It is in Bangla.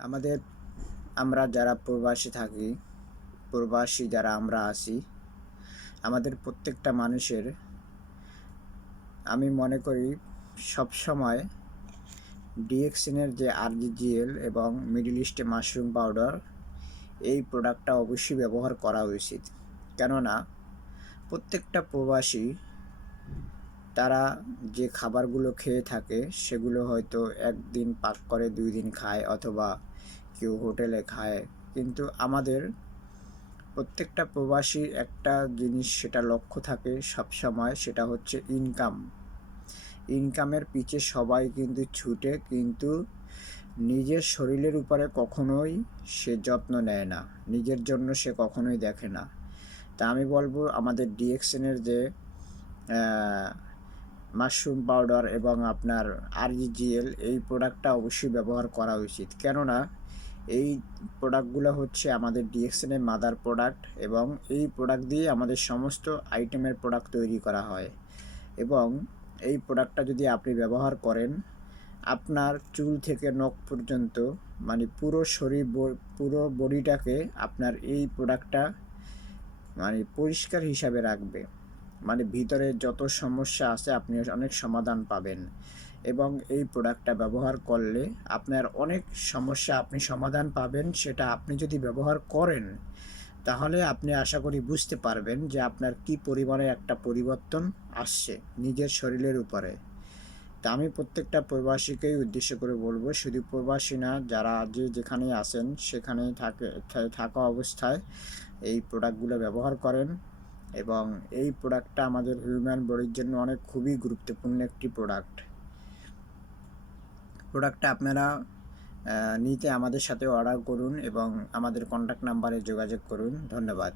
আমাদের আমরা যারা প্রবাসী থাকি, প্রবাসী যারা আমরা আছি, আমাদের প্রত্যেকটা মানুষের আমি মনে করি সবসময় ডিএক্সিনের যে আরজিজিএল এবং মিডল ইস্টে মাশরুম পাউডার এই প্রোডাক্টটা অবশ্যই ব্যবহার করা উচিত। কেননা প্রত্যেকটা প্রবাসী তারা যে খাবারগুলো খেয়ে থাকে সেগুলো হয়তো একদিন পাক করে 2 দিন খায় অথবা কেউ হোটেলে খায়, কিন্তু আমাদের প্রত্যেকটা প্রবাসীর একটা জিনিস সেটা লক্ষ্য থাকে সবসময়, সেটা হচ্ছে ইনকামের পিছে সবাই কিন্তু ছুটে, কিন্তু নিজের শরীরের উপরে কখনোই সে যত্ন নেয় না, নিজের জন্য সে কখনোই দেখে না। তা আমি বলবো আমাদের ডিএক্সএনের যে মাশরুম পাউডার এবং আপনার আরজিজিএল এই প্রোডাক্টটা অবশ্যই ব্যবহার করা উচিত। কেননা এই প্রোডাক্টগুলো হচ্ছে আমাদের ডিএক্সএনের মাদার প্রোডাক্ট এবং এই প্রোডাক্ট দিয়ে আমাদের সমস্ত আইটেমের প্রোডাক্ট তৈরি করা হয়। এবং এই প্রোডাক্টটা যদি আপনি ব্যবহার করেন, আপনার চুল থেকে নখ পর্যন্ত মানে পুরো শরীর পুরো বডিটাকে আপনার এই প্রোডাক্টটা মানে পরিষ্কার হিসাবে রাখবে। মানে ভিতরে যত সমস্যা আছে আপনি অনেক সমাধান পাবেন। এবং এই প্রোডাক্টটা ব্যবহার করলে আপনার অনেক সমস্যা আপনি সমাধান পাবেন। সেটা আপনি যদি ব্যবহার করেন তাহলে আপনি আশা করি বুঝতে পারবেন যে আপনার কি পরিমাণে একটা পরিবর্তন আসছে নিজের শরীরের উপরে। তা আমি প্রত্যেকটা প্রবাসীকেই উদ্দেশ্য করে বলবো, শুধু প্রবাসী না, যারা যে যেখানেই আছেন সেখানেই থাকা অবস্থায় এই প্রোডাক্টগুলো ব্যবহার করেন। এবং এই প্রোডাক্টটা আমাদের হিউম্যান বডির জন্য অনেক খুবই গুরুত্বপূর্ণ একটি প্রোডাক্টটা আপনারা নিতে আমাদের সাথে অর্ডার করুন এবং আমাদের কন্ট্যাক্ট নাম্বারে যোগাযোগ করুন। ধন্যবাদ।